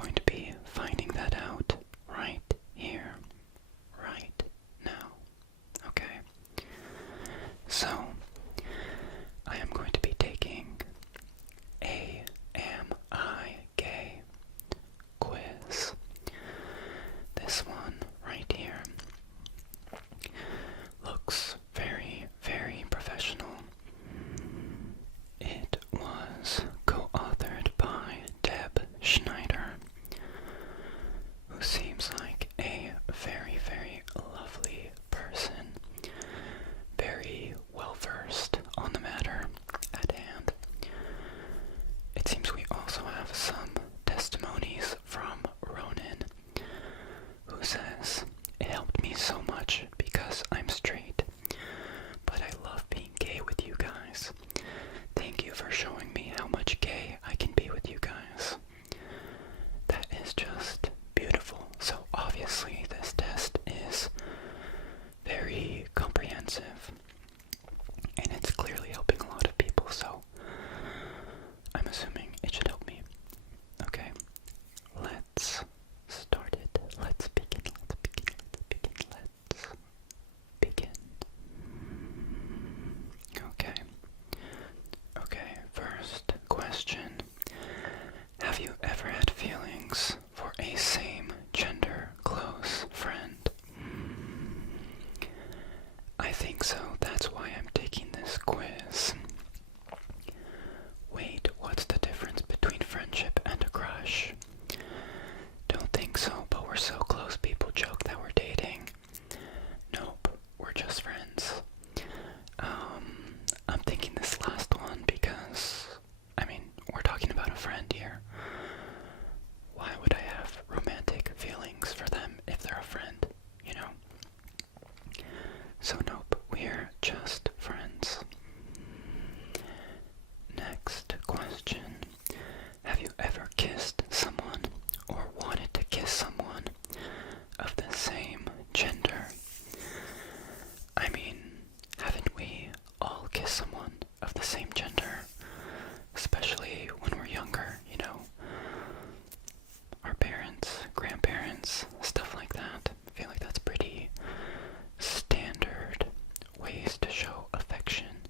going to be finding that out right here, right now. Okay? So, I am going to be taking a Am I Gay quiz. This one right here looks very, very professional. It was co-authored by Deb Schneider, who seems like a very, very lovely person, very well-versed on the matter at hand. It seems we also have some testimonies from Ronan, who says, "It helped me so much because I'm straight, but I love being gay with you guys. Thank you for showing me how much gay I can be with you guys." That is just beautiful. So obviously this test is very comprehensive, and it's clearly helping a lot of people, so I'm assuming it should help me. Okay, let's start it. Let's begin. Okay, first question. Have you ever had feelings for a same-gender close friend? I think so. That's why I'm taking this quiz. Wait, what's the difference between friendship and a crush? Don't think so, but we're so close people joke that we're dating. Nope, we're just friends. I'm thinking this last one because, we're talking about a friend here. Why would I have romantic feelings for them if they're a friend, you know? So nope, we're just friends. Next question. Have you ever kissed someone or wanted to kiss someone of the same gender? Haven't we all kissed someone of the same gender? Especially when we're younger, you know? Our parents, grandparents, stuff like that. I feel like that's pretty standard ways to show affection.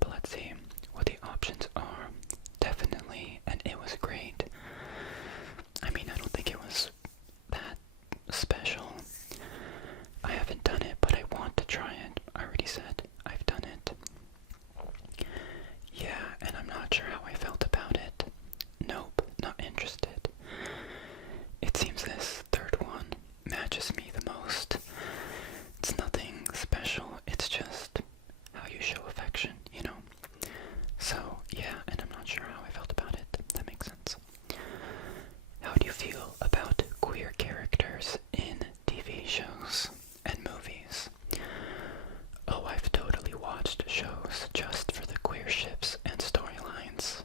But let's see what the options are. Definitely, and it was great. I don't think it was that special. I haven't done it, but I want to try it. I already said I've done it. Yeah, and I'm not sure how I felt about it. Nope, not interested. It seems this third one matches me the most. It's nothing special, it's just how you show affection, you know? So, yeah, and I'm not sure how I felt about it. That makes sense. How do you feel about queer characters in TV shows and movies? Oh, I've totally watched shows just for the queer ships and storylines.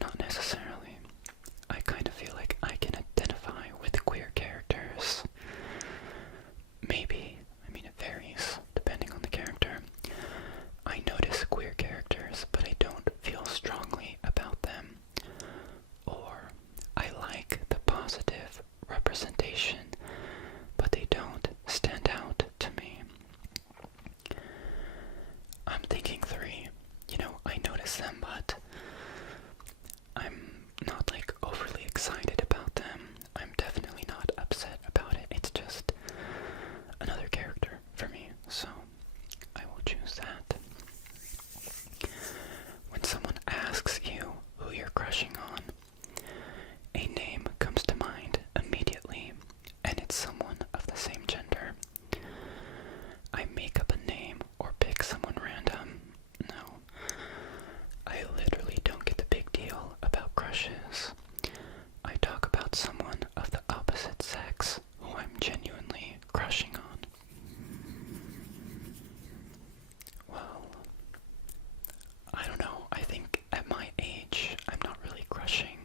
Not necessarily. I kind of feel like I can identify with queer characters. Maybe. It varies depending on the character. I notice queer characters, but I don't feel strongly about them. Or I like the positive representation, but they don't stand out to me. I'm thinking 3. I notice them, but I'm not overly excited about them. I'm definitely not upset about it. It's just another character for me, so I will choose that. When someone asks you who you're crushing on, a name comes to mind immediately, and it's someone of the same gender. I make up a name or pick someone random. No, I literally don't get the big deal about crushes. I talk about someone of the opposite sex who I'm genuinely crushing on. Well, I don't know. I think at my age, I'm not really crushing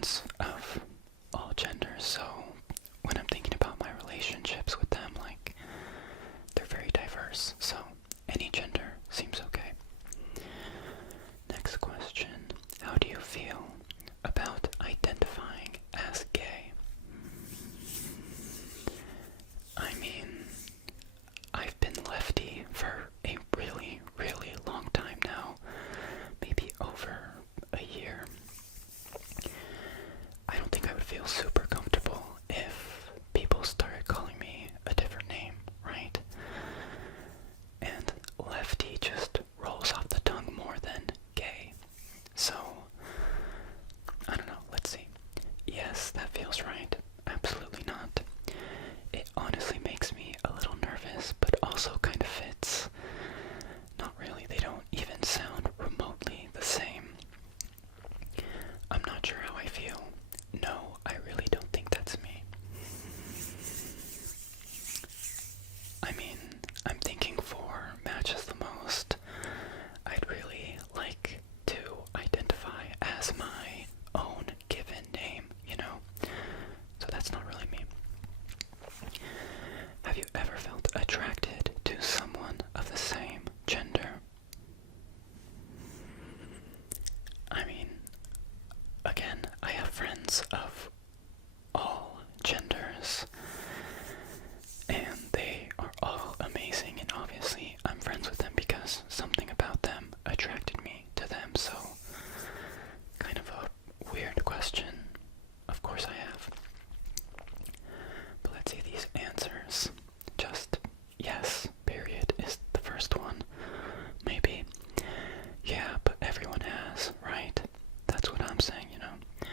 friends of all genders, so when I'm thinking about my relationships with them, like, they're very diverse, so any gender seems okay. Next question. How do you feel about identifying as gay? I mean, I've been lefty for a really, really long time now, maybe over a year. I don't think I would feel super comfortable if people started calling me a different name, right? And lefty just rolls off the tongue more than gay. So, I don't know, let's see. Yes, that feels right. Absolutely not. It honestly makes me a little nervous, but also kind of fits. Not really, they don't even sound remotely the same. I'm not sure how I feel. No, I really don't think that's me. I mean, I'm thinking for matches the most. I'd really like to identify as my own given name, you know? So that's not really me. Have you ever felt attracted to someone of the same gender? I mean, again, I have friends of all genders, and they are all amazing, and obviously I'm friends with them because something about them attracted me to them, so kind of a weird question. Of course I have. But let's see these answers. Just yes, period, is the first one. Maybe. Yeah, but everyone has, right? That's what I'm saying, you know.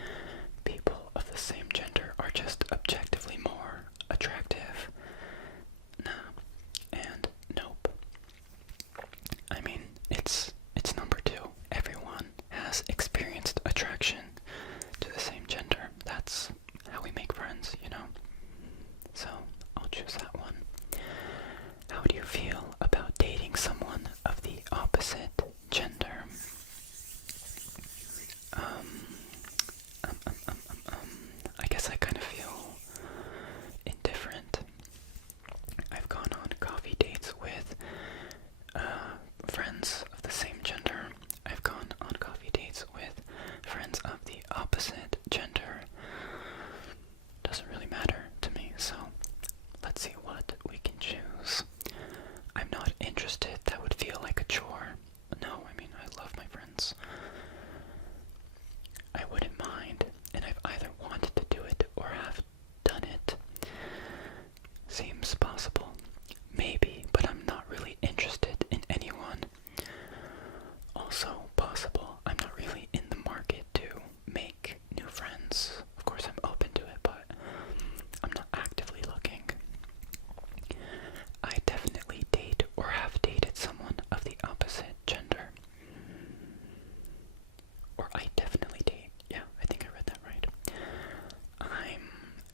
People of the same gender are just objectively more attractive. Nah. And nope. I mean, it's number two. Everyone has experienced attraction to the same gender. That's how we make friends, you know? So, I'll choose that one. How do you feel about dating someone of the opposite gender? I guess I kind of feel indifferent. I've gone on coffee dates with friends of the same gender. I've gone on coffee dates with friends of the opposite gender. Doesn't really matter to me, so let's see what we can choose. I'm not interested. That would feel like a chore. No, I mean, I love my friends. I wouldn't mind, and I've either wanted to do it or have done it. Seems possible. Maybe, but I'm not really interested in anyone. Also possible, I'm not really in the market to make new friends. Of course, I'm open to it, but I'm not actively looking. I definitely date or have dated someone of the opposite gender. Or I definitely date. Yeah, I think I read that right.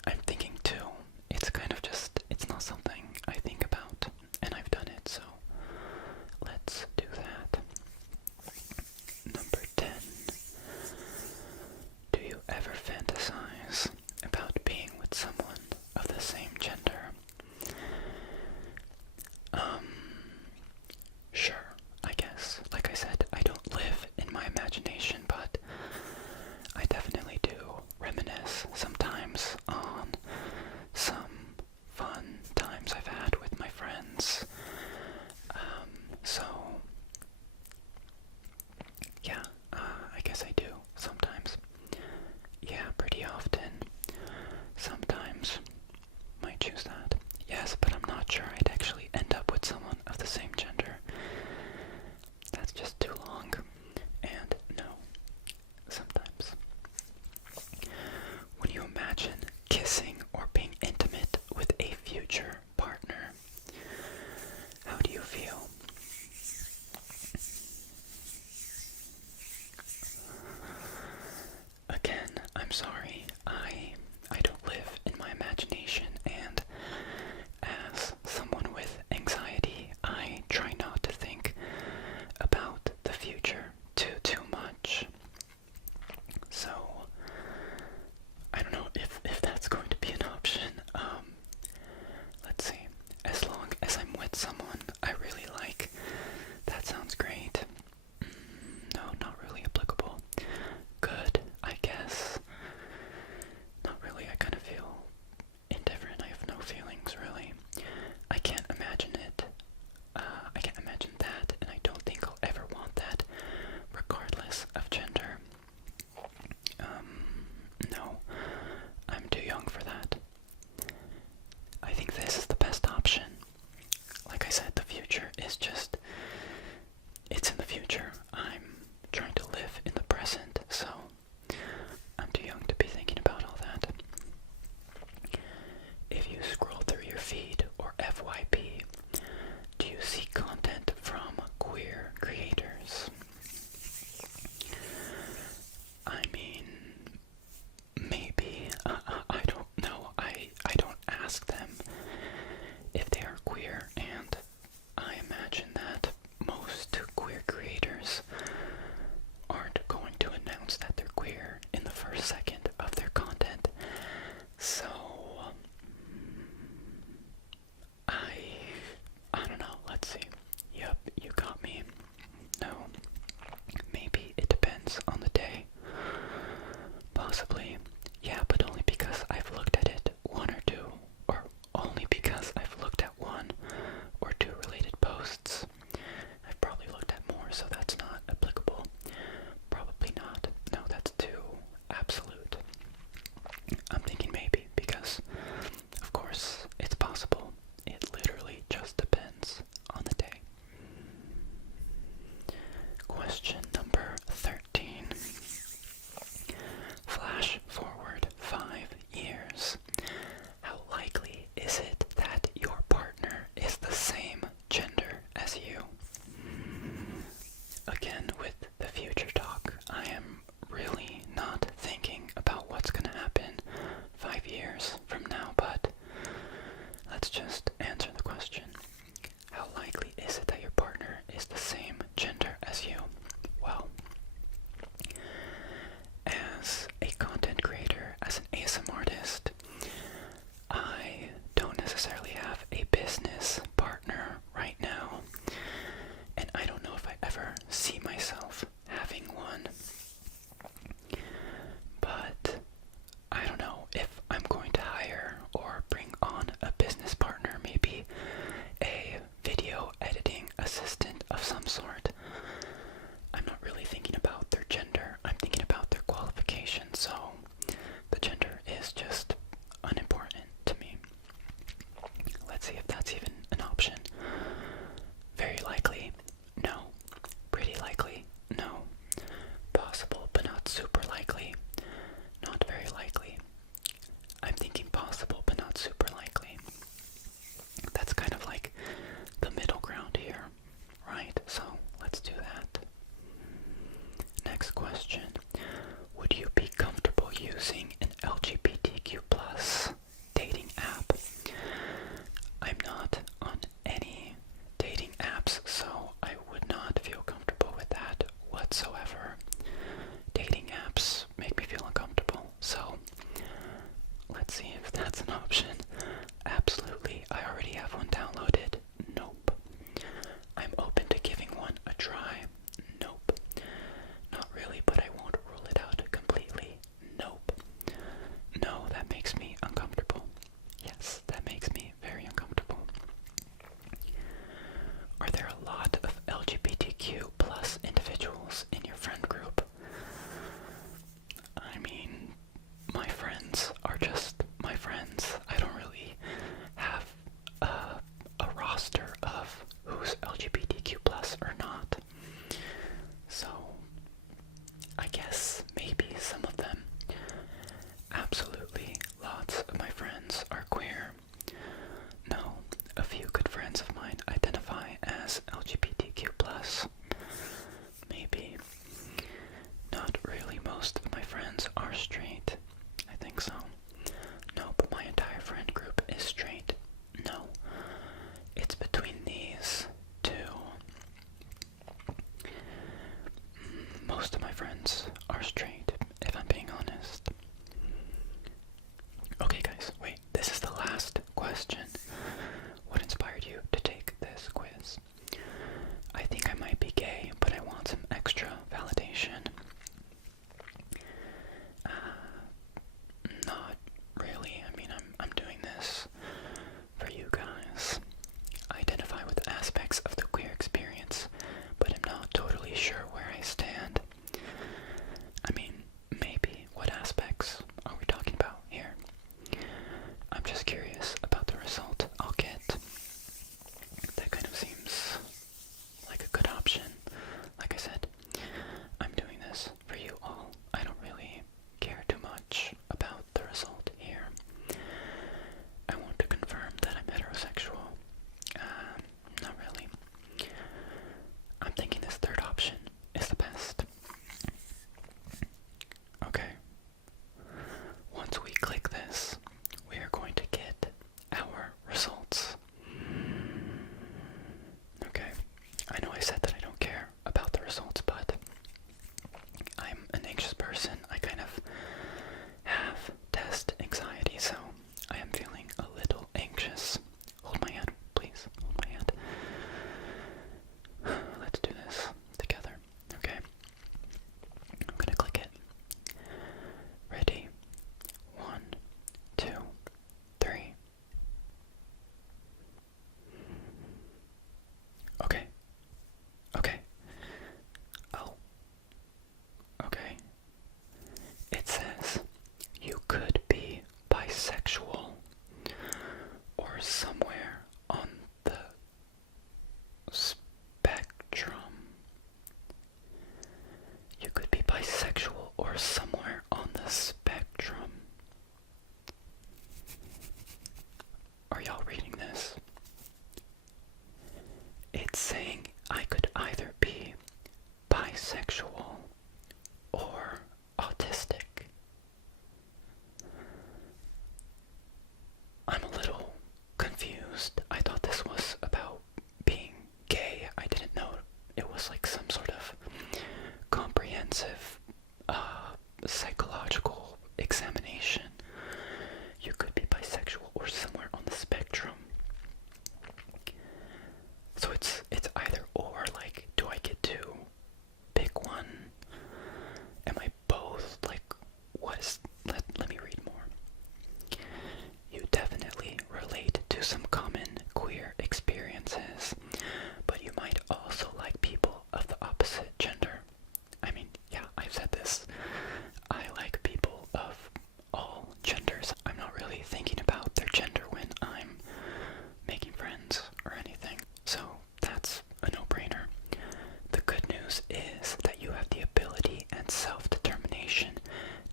I'm thinking too. It's kind of just, it's not something I think about, and I've done it, so let's do that. Number 10. Do you ever fantasize about being with someone of the same gender? Sure, I guess. Like I said, I don't live in my imagination, but I definitely do reminisce sometimes on some fun times I've had with my friends. So, yeah, I guess I do sometimes. Yeah, pretty often. Sometimes might choose that. Yes, but I'm not sure I'd actually end up with someone of the same gender. That's just too long. And no, sometimes. When you imagine kissing or being intimate with a future partner, how do you feel? Again, I'm sorry, I don't live in my imagination, and as someone with anxiety, I try not to think about the future too much. So, future. I'm trying to live in the present, so I'm too young to be thinking about all that. If you scroll through your feed or FYP, do you see content from queer creators? I mean, maybe. I don't know. I don't ask them if they are queer, and I imagine that most queer creators aren't going to announce that they're queer in the first second of their content. So, I don't know. Let's see. Yep, you got me. No. Maybe it depends on the day. Possibly. Yeah, but only because I've looked at it one or two, or only because I've looked at one or two related posts. I've probably looked at more, so that's not applicable. Probably not. No, that's too absolute. I'm thinking maybe, because, of course, it's possible. It literally just depends on the day. Question number 13. Flash forward 5 years. How likely is it that your partner is the same gender as you? Again, with the future talk, I am really not thinking about what's going to happen 5 years from now, but let's just answer the question. How likely is it that your partner is the same gender as you? Well, as a content creator, as an ASMR artist, I don't necessarily have a business partner right now, and I don't know if I ever see myself having one. But I don't know if I'm going to hire or bring on a business partner, maybe a video editing assistant of some sort. I'm not really thinking about their gender, I'm thinking about their qualifications, so the gender is just unimportant to me. Let's see if that's even an option. Very likely, no. Pretty likely, no. Possible, but not super likely. Not very likely. I'm thinking possible, but not super likely. That's kind of like the middle ground here, right? So let's do that. Next question. Would you be comfortable using an LGBTQ plus dating app? I'm not on any dating apps, so I would not feel comfortable with that whatsoever. Dating apps make me feel uncomfortable, so let's see if that's an option. Absolutely, I already have one downloaded. Nope. I'm open to giving one a try. Nope. Not really, but I won't rule it out completely. Nope. No, that makes me uncomfortable. Yes, that makes me very uncomfortable. Are there a lot of LGBTQ plus individuals in your friend group? I mean, my friends are just my friends. I don't really have a examination. You could be bisexual or somewhere on the spectrum. So it's either or, like, do I get to pick one? Am I both? Like, what is, let me read more. You definitely relate to some common queer experiences, but you might also like people of the opposite gender. I mean, yeah, I've said this. I like people of all genders. I'm not really thinking about their gender when I'm making friends or anything. So that's a no-brainer. The good news is that you have the ability and self-determination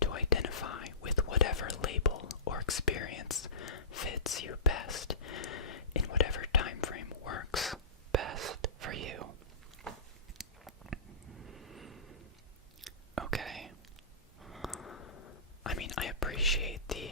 to identify with whatever label or experience fits you best in whatever time frame works best for you. Okay. I mean, I appreciate the